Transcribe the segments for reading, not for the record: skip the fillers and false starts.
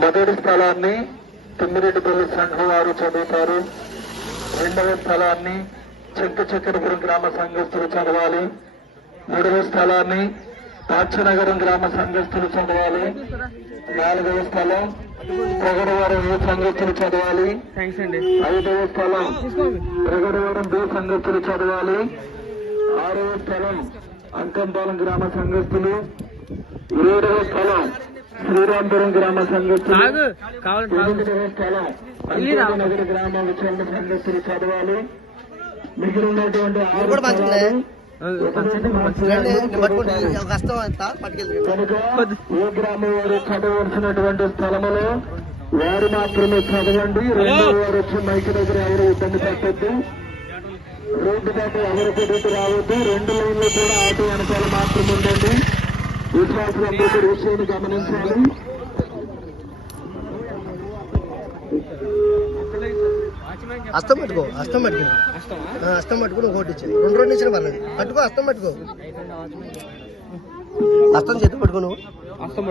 మొదటి స్థలాన్ని తిమ్మిరెడ్డిపల్లి సంఘం వారు చదువుతారు. రెండవ స్థలాన్ని చక్రపురం గ్రామ సంఘస్థులు చదవాలి. మూడవ స్థలాన్ని పాక్షనగరం గ్రామ సంఘస్థులు చదవాలి. నాలుగవ స్థలం ప్రగడవరం ఏ సంఘస్థులు చదవాలి. ఐదవ స్థలం ప్రగడవరం బి సంఘస్థులు చదవాలి. ఆరవ స్థలం అంకంపాలెం గ్రామ సంఘస్థులు. 7వ స్థలం శ్రీరాంపురం గ్రామ సంఘస్థులు. 9వ స్థలం నగర గ్రామ విచారణ సంఘస్థులు చదవాలి. మిగిలినటువంటి 6 స్థలాలు కనుక ఏ గ్రామం వారు చదవలసినటువంటి స్థలములో వారు మాత్రమే చదవండి. రెండో వారు వచ్చి మైకి దగ్గర ఎవరు ఇబ్బంది పెట్టద్దు. రోడ్డు దాకా ఎవరు పెట్టి రావద్దు. 2 లైన్లు కూడా ఆటో వెనకాల మాత్రం ఉండండి. విశ్వాసులందరూ విషయాన్ని గమనించాలి. అస్తం పట్టుకో, అస్తం పట్టుకుని ఒకటి ఇచ్చాను. 2 ఇచ్చిన పర్లేదు. పట్టుకో, అస్తం పట్టుకో, అస్తం చేతి పట్టుకో. నువ్వు అస్తం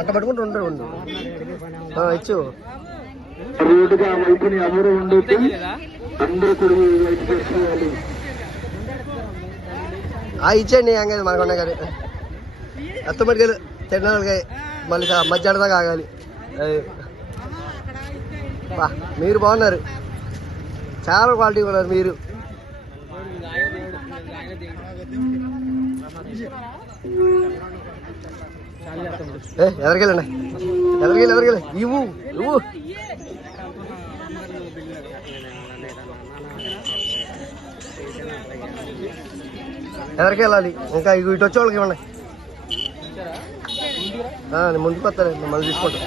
అట్ట పట్టుకుంటూ ఉండు. ఇచ్చు రోడ్డుగా వైపుని ఎవరు ఉండొద్దు. అందరూ కూడా వైపు చేసుకోవాలి. ఇచ్చేయండి. ఏం కాదు మనకున్నా కానీ అస్తం పట్టుకెళ్ళి తిరణాలుగా మళ్ళీ మధ్యాహ్నం దాకా ఆగాలి. మీరు బాగున్నారు, చాలా క్వాలిటీ ఉన్నారు మీరు. ఎవరికెళ్ళండి ఇవ్వు ఎవరికి వెళ్ళాలి. ఇంకా ఇటు వచ్చే వాళ్ళకి ఇవ్వండి. నేను ముందుకు వస్తాను, మళ్ళీ తీసుకుంటా.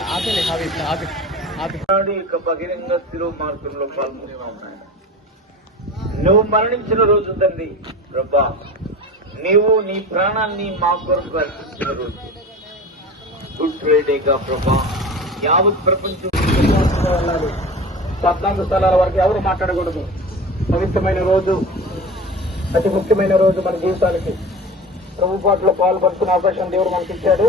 బహిరంగ శిరోమార్గంలో పాల్గొన్నావు నాయన. నువ్వు మరణించిన రోజు తండ్రి ప్రభా, నీవు నీ ప్రాణాన్ని మా కొరకు అర్పించిన రోజు. గుడ్ ఫ్రైడేగా ప్రభా, యావత్ ప్రపంచం 14 స్థలాల వరకు ఎవరు మాట్లాడకూడదు. పవిత్రమైన రోజు, అతి ముఖ్యమైన రోజు మన జీవితానికి. ప్రభు పాటలో పాల్పంచుకునే అవకాశం దేవుడు మనకి ఇచ్చాడు.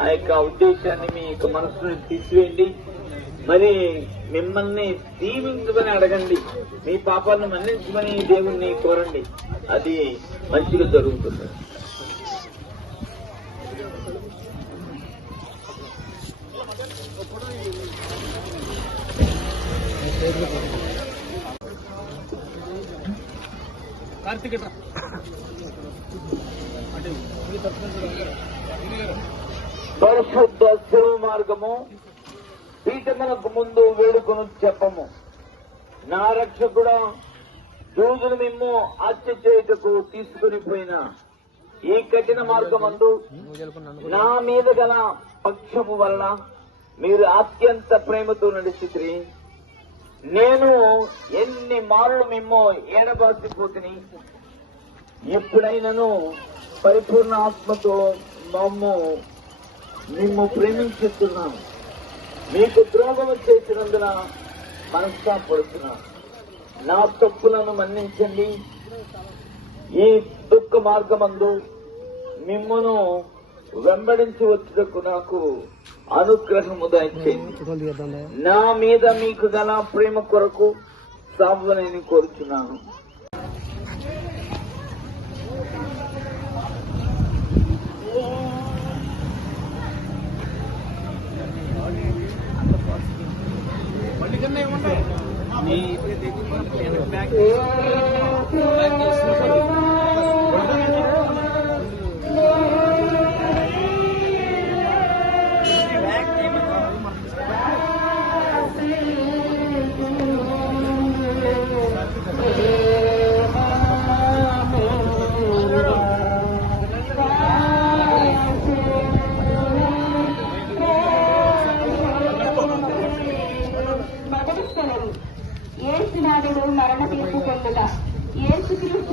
ఆ యొక్క ఉద్దేశాన్ని మీ యొక్క మనసును తీసివేయండి. మరి మిమ్మల్ని దీవించమని అడగండి. మీ పాపాలను మన్నించమని దేవుణ్ణి కోరండి. అది మంచిగా జరుగుతుంది. పరిశుద్ధ శిలువ మార్గము పీఠములకు ముందు వేడుకను చెప్పము. నా రక్షకుడా, జూదులు మిమ్ము హత్య చేయుటకు తీసుకుని పోయిన ఈ కఠిన మార్గమందు నా మీద గల పక్షము వల్ల మీరు అత్యంత ప్రేమతో నడిచితిరి. నేను ఎన్ని మార్లు మిమ్ము ఏడబాసిపోతుని, ఎప్పుడైనాను పరిపూర్ణ ఆత్మతో మిమ్ము ప్రేమించుతున్నాను. మీకు ద్రోహం చేసినందున మనస్తాపడుతున్నాను. నా తప్పులను మన్నించండి. ఈ దుఃఖ మార్గమందు మిమ్మును వెంబడించి వచ్చుటకు నాకు అనుగ్రహము దయచేయండి. నా మీద మీకు గల ప్రేమ కొరకు సాంబని కోరుచున్నాను.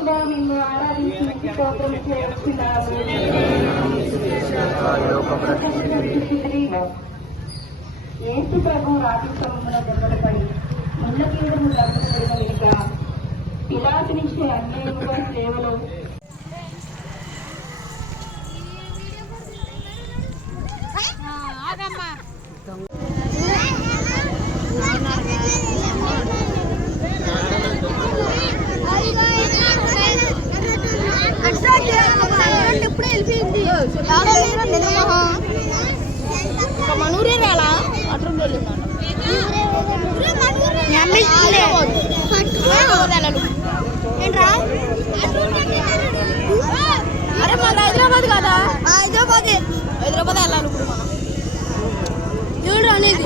స్థుతులెత్తుచున్నా నిన్ను ఆరాధించి స్తోత్రం చేస్తున్నాము. యేసు ప్రభు రాతి స్తంభమున దెబ్బలపడి ముళ్ళ కీడము దెబ్బపడిన వెనుక పిలాతు నుంచి అన్యాయముగా సేవలో ఎప్పుడు వెళ్ళిపోయింది మనూరే రాలా అటు ఏంట్రా అరే మన హైదరాబాద్ కదా హైదరాబాద్ వెళ్ళాలి ఇప్పుడు మనం చూడు అనేది